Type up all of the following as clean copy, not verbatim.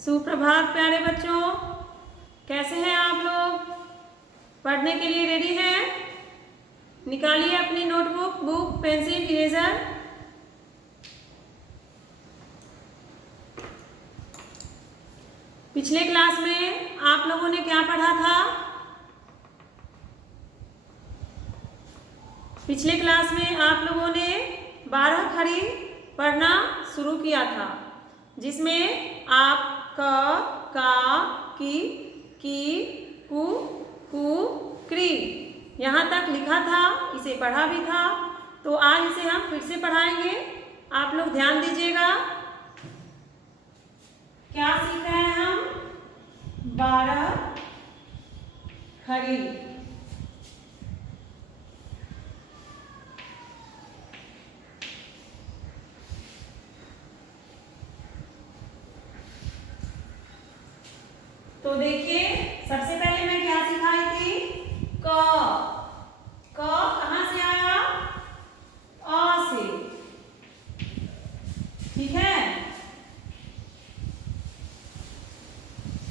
सुप्रभात प्यारे बच्चों, कैसे हैं आप लोग? पढ़ने के लिए रेडी हैं? निकालिए अपनी नोटबुक, बुक, पेंसिल, इरेजर। पिछले क्लास में आप लोगों ने क्या पढ़ा था? पिछले क्लास में आप लोगों ने 12 खड़ी पढ़ना शुरू किया था, जिसमें आप क, का, की, कु, क्री यहाँ तक लिखा था, इसे पढ़ा भी था। तो आज इसे हम फिर से पढ़ाएंगे। आप लोग ध्यान दीजिएगा। क्या सीख रहे हैं हम? 12 खड़ी। तो देखिए, सबसे पहले मैं क्या सिखाई थी? क कहाँ से आया? अ से। ठीक है।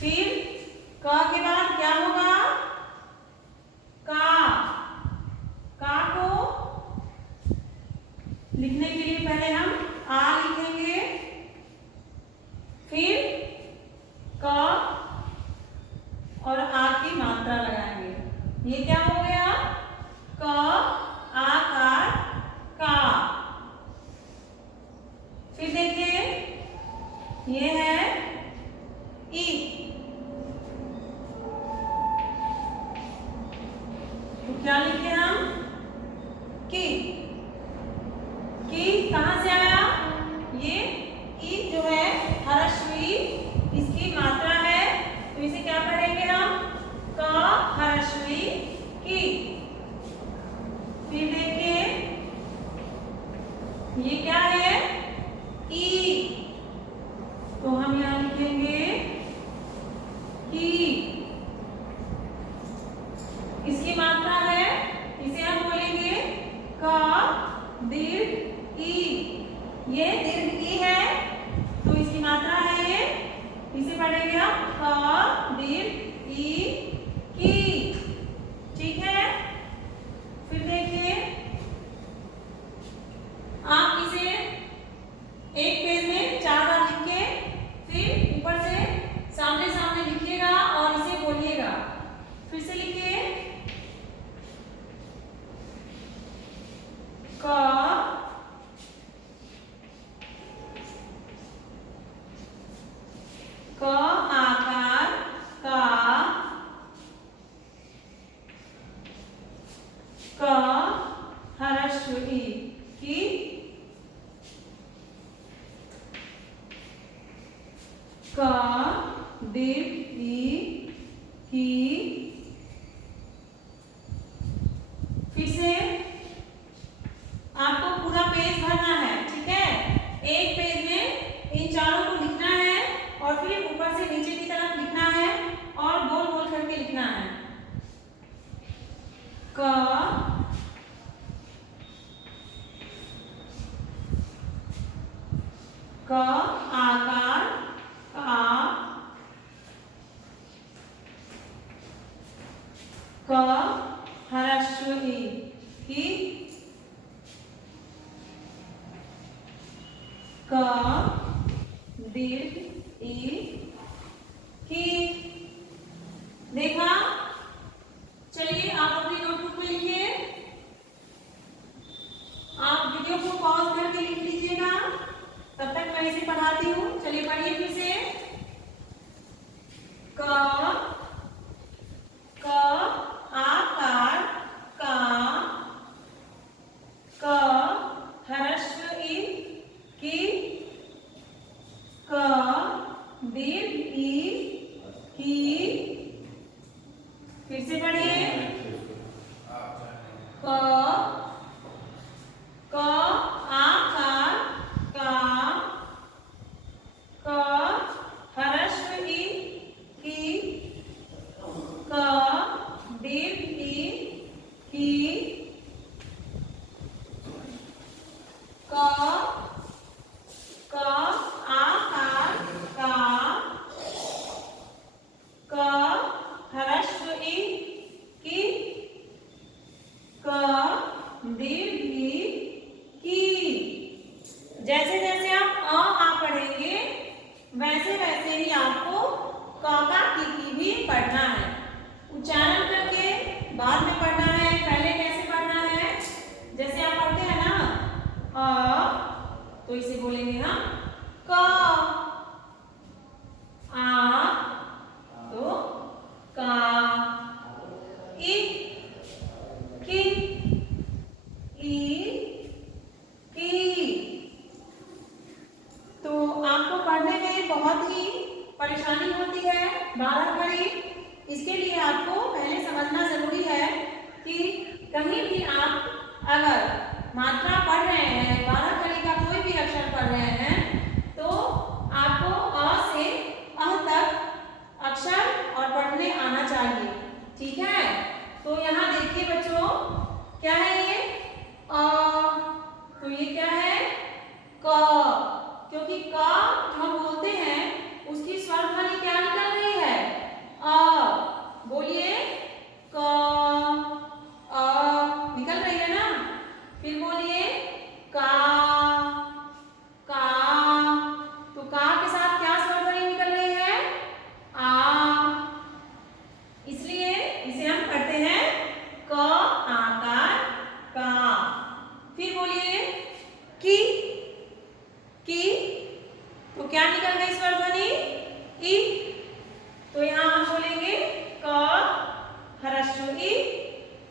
फिर क के बाद क्या होगा? का को लिखने के लिए पहले हम आ लिखेंगे, फिर क और आ की मात्रा लगाएंगे। ये क्या हो गया? क आकार का। फिर देखिए, ये है ई। तो क्या लिखे हम? की कहां से आया? ये ई जो है ह्रस्व ई, इसकी मात्रा है, तो इसे क्या पढ़ेंगे हम? क ह्रस्व ई की। फिर देखिए, ये क्या है? ई। तो हम यहां लिखेंगे की। इसकी मात्रा है, इसे हम बोलेंगे क दीर्घ ई। ये दीर्घ ई है, तो इसकी मात्रा है ये, इसे पढ़ेंगे हम क दीर्घ ई की। ठीक है। फिर देखिए, आप इसे एक पेज में 4 बार लिख के फिर ऊपर से सामने सामने लिखिएगा और इसे बोलिएगा। फिर से लिखिए, क आकार का, क ह्रस्व ई की, क दीर्घ ई की। फिर से आपको पूरा पेज भरना है। ठीक है। एक पेज में इन चारों को लिखना है और फिर ऊपर से नीचे की तरफ लिखना है और गोल गोल करके लिखना है। क आकार का, क ह्रस्व ई की, क दीर्घ ई की। देखा? चलिए, आप अपनी नोटबुक में लिखिए। आप वीडियो को पॉज करके लिख लीजिएगा, तब तक मैं इसे पढ़ाती हूँ। चलिए पढ़िए फिर से। क आकार का, क ह्रस्व ई की, क दीर्घ ई की। फिर से पढ़िए। क आकार का, क ह्रस्व ई की, क दीर्घ ई की, क आकार का, वैसे वैसे ही आपको क का की भी पढ़ना है। उच्चारण करके बाद में पढ़ना है। पहले कैसे पढ़ना है? जैसे आप पढ़ते हैं ना तो इसे बोलेंगे हम क, आ तो का, इ, की, तो आपको पढ़ने में बहुत ही परेशानी होती है 12 खड़ी। इसके लिए आपको पहले समझना जरूरी है कि कहीं भी आप अगर मात्रा पढ़ रहे हैं, 12 खड़ी का कोई भी अक्षर पढ़ रहे हैं, तो आपको अ से अह तक अक्षर और पढ़ने आना चाहिए। ठीक है? तो यहाँ देखिए बच्चों, क्या है ये? तो ये क्या है? क, क्योंकि क जो हम बोलते हैं उसकी स्वर ध्वनि क्या निकल रही है? अ। बोलिए क, अ निकल रही है ना? फिर बोलिए का, का, तो का के साथ क्या स्वर ध्वनि निकल रही है? आ। इसलिए इसे हम पढ़ते हैं क आकार का। फिर बोलिए की, तो क्या निकल गई स्वर ध्वनि? ई। तो यहाँ हम बोलेंगे क ह्रस्व ई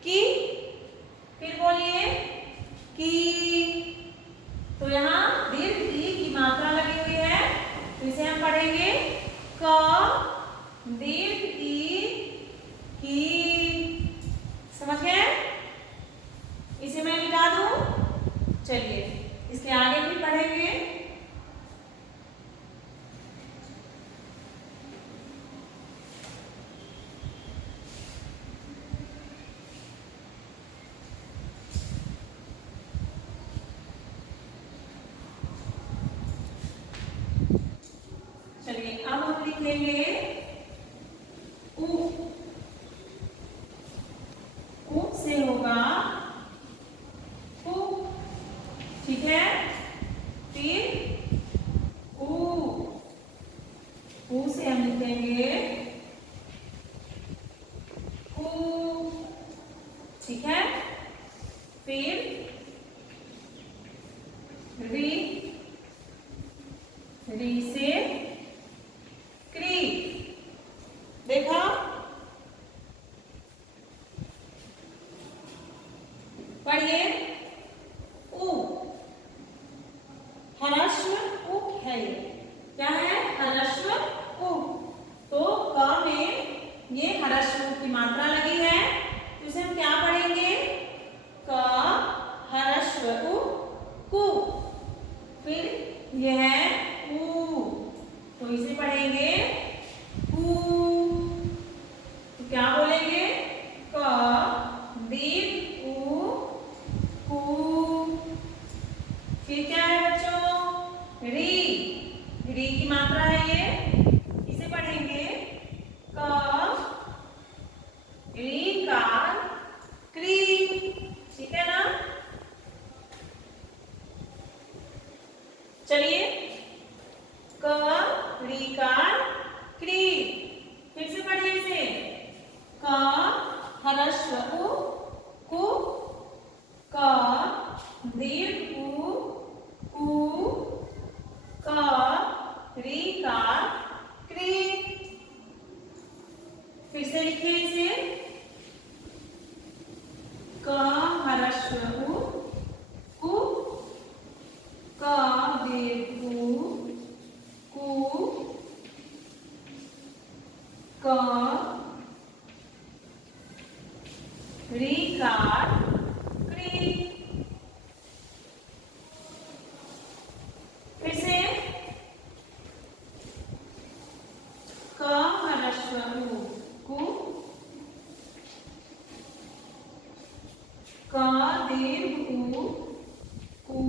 की। फिर बोलिए की, तो यहाँ दीर्घ ई की मात्रा लगी हुई है, तो इसे हम पढ़ेंगे क दीर्घ ई की। समझ गए? इसे मैं मिटा दूं? चलिए इसके आगे भी पढ़ेंगे। चलिए अब हम लिखेंगे उ। उ से होगा उ। ठीक है? फिर उ से हम लिखेंगे उ। ठीक है? फिर री, री से क्री। देखा? पढ़िए उ, ह्रस्व उ है। क्या है? ह्रस्व उ। तो क में ये ह्रस्व उ की मात्रा लगी है, तो इसे हम क्या पढ़ेंगे? क ह्रस्व उ कु। फिर यह है उ, तो इसे पढ़ेंगे उ। तो क्या बोलेंगे? क दीर्घ उ कु। फिर क्या है बच्चों? री, री की मात्रा है ये, इसे पढ़ेंगे क री कार क्री। ठीक है ना? चलिए क री कार क्री। फिर से पढ़िए इसे क ह्रस्व उ कु, क दीर्घ उ कु, क री कार क्री। फिर से लिखिए इसे क ह्रस्व उ कु, क दीर्घ उ कु, क री कार क्री। फिर से क ह्रस्व उ कु, क दीर्घ उ कु,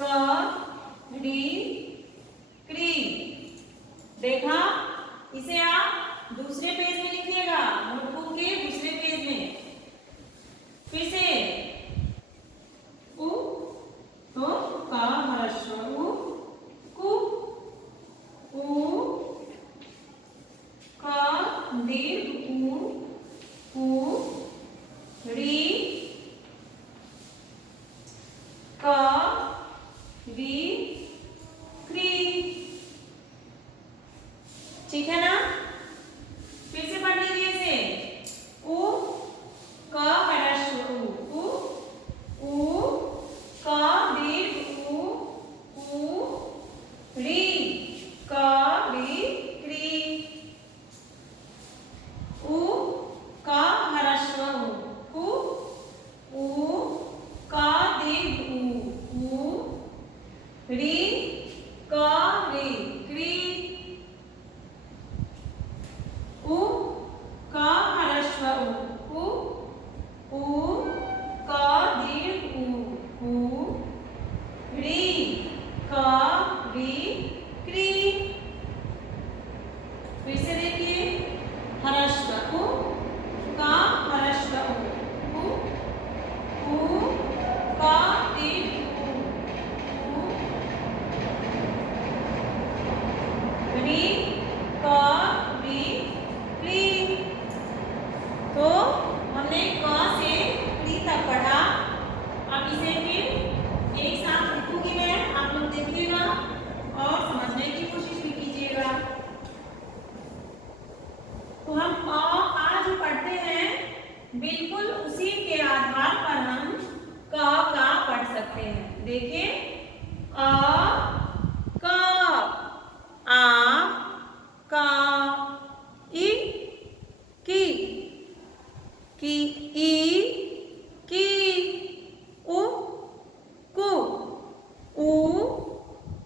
क री क्री। देखा? इसे आप दूसरे पेज में लिखिएगा, नोटबुक के दूसरे पेज में। फिर से देखिए अ क आ का ई की ई की उ कु ऊ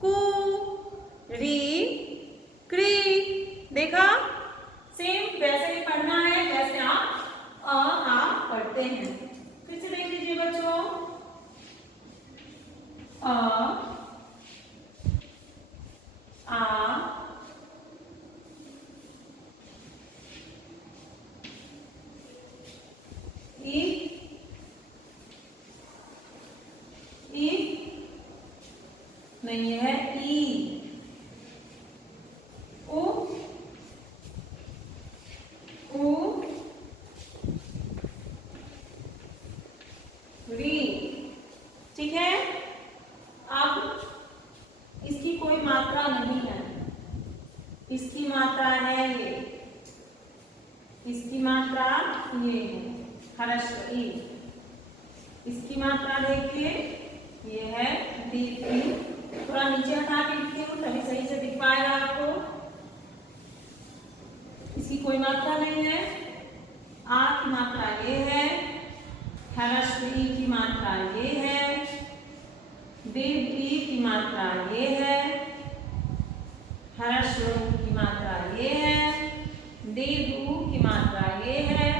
कु री क्री। देखा, सेम वैसे ही पढ़ना है जैसे आप आ पढ़ते हैं। फिर से देख लीजिए बच्चों, अ आ ई नहीं है ई उ री। ठीक है, अब इसकी कोई मात्रा नहीं है, इसकी मात्रा है ये, इसकी मात्रा ये है हर्ष ई। इसकी मात्रा देखिए ये है दीप्ति। थोड़ा नीचे हटा के लिखिए तभी सही से दिख पाएगा आपको। इसकी कोई मात्रा नहीं है। आ की मात्रा ये है, हर्ष ई की मात्रा ये है, दीर्घ ई की मात्रा ये है, हर्ष की मात्रा ये है, दीर्घ ऊ की मात्रा ये है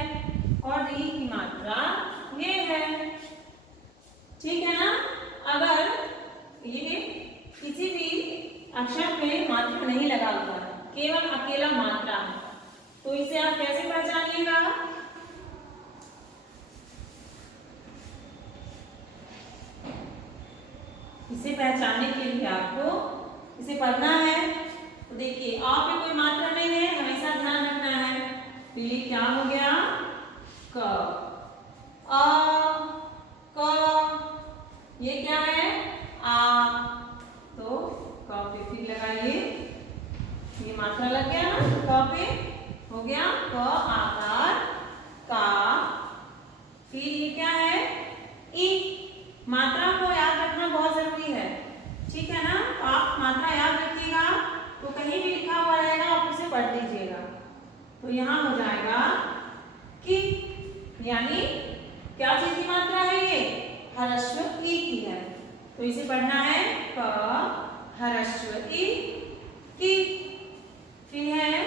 और री की मात्रा ये है। ठीक है ना। अगर ये किसी भी अक्षर में मात्रा नहीं लगा हुआ है, केवल अकेला मात्रा है, तो इसे आप कैसे पहचानिएगा? इसे पहचानने के लिए आपको इसे पढ़ना है। तो देखिए आ पे कोई मात्रा नहीं है, हमेशा ध्यान रखना है। तो ये क्या हो गया? क। आ क, ये क्या है? आ। तो क पे फिर लगाइए, ये मात्रा लग गया ना, क पे हो गया क आकार का। फिर ये क्या है? ई। मात्रा को याद रखना बहुत जरूरी है, ठीक है ना। तो आप मात्रा याद रखिएगा, तो कहीं भी लिखा हुआ रहेगा आप उसे पढ़ लीजिएगा। तो यहाँ हो जाएगा कि, यानी क्या चीज की मात्रा है ये? हर्स्व ई की है। तो इसे पढ़ना है क हर्स्व ई की। फिर है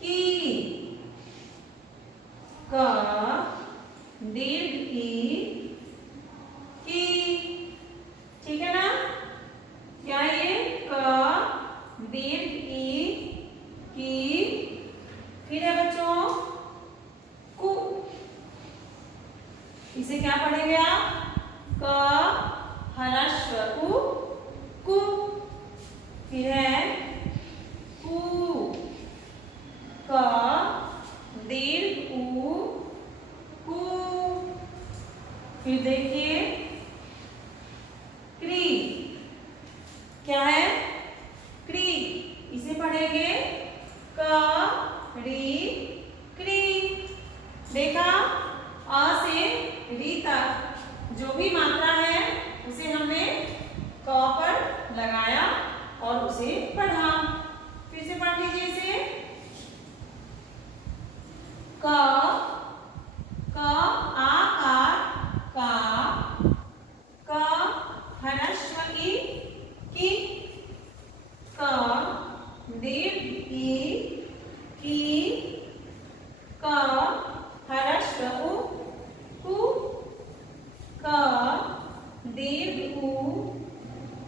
की, क दीर्घ ई की। ठीक है ना। क्या ये? क दीर्घ ई की। फिर है बच्चों कु। इसे क्या पढ़ेंगे आप? क हर्स्व उ कु। फिर है कु, क दीर्घ उ कु। फिर देखिए क्री। क्या है? क्री। इसे पढ़ेंगे क री क्री। देखा, अ से री तक जो भी मात्रा है उसे हमने क पर लगाया और उसे पढ़ा। फिर से पढ़ लीजिए इसे। क आकार का, क हर्स्व ई की, क दीर्घ ई की, क हर्स्व उ कु, क दीर्घ उ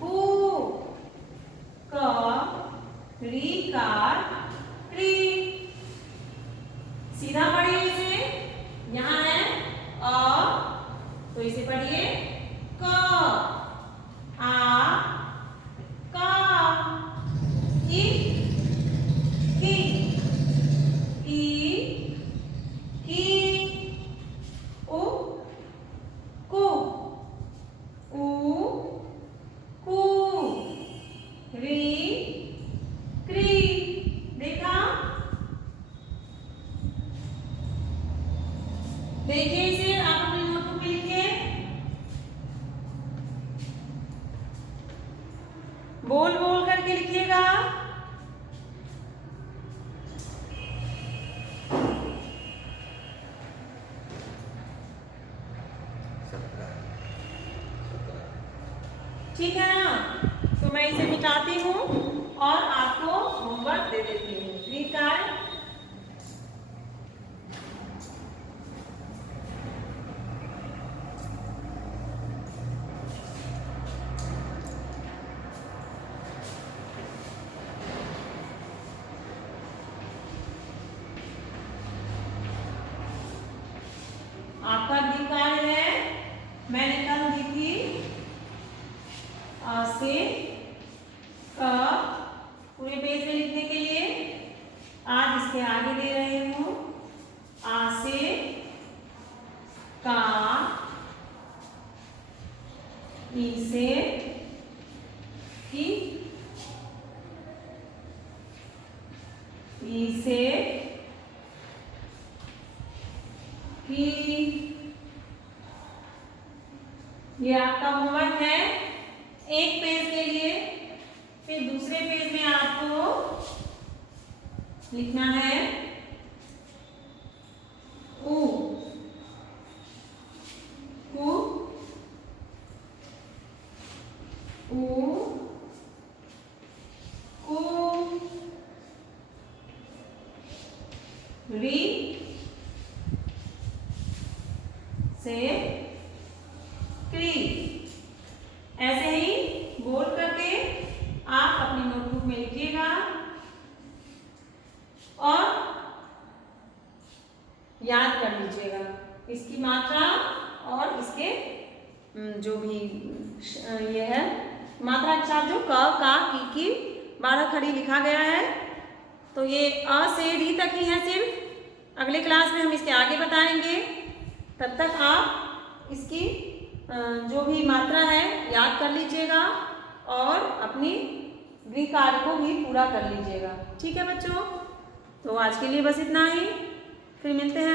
कु, क रीकार री। सीधा पढ़िए इसे। यहाँ है अ, तो इसे पढ़िए क आ का। ई की, उ कु, ऊ कु, री क्री। देखा, देखिए इसे आप अपनी नोटबुक में लिखिए। बोल बोल करके लिखिएगा। ठीक है ना? तो मैं इसे मिटाती हूँ और आपको होमवर्क दे देती हूँ। ग्रीन कार्ड आपका ग्रीन कार्ड है। मैंने कल दी थी आ से क पूरे पेज में लिखने के लिए। आज इसके आगे दे रही हूँ आ से का, ई से की, ई से की। ये आपका होमवर्क है एक पेज के लिए। फिर दूसरे पेज में आपको लिखना है ऊ, ऊ, ऊ, ऊ, री से क्री। ऐसे ही बोल करके आप अपनी नोटबुक में लिखिएगा और याद कर लीजिएगा इसकी मात्रा और इसके जो भी ये है मात्रा के साथ जो क, का, की 12 खड़ी लिखा गया है। तो ये अ से डी तक ही है सिर्फ। अगले क्लास में हम इसके आगे बताएंगे। तब तक आप इसकी जो भी मात्रा है याद कर लीजिएगा और अपनी गृह कार्य को भी पूरा कर लीजिएगा। ठीक है बच्चों? तो आज के लिए बस इतना ही। फिर मिलते हैं।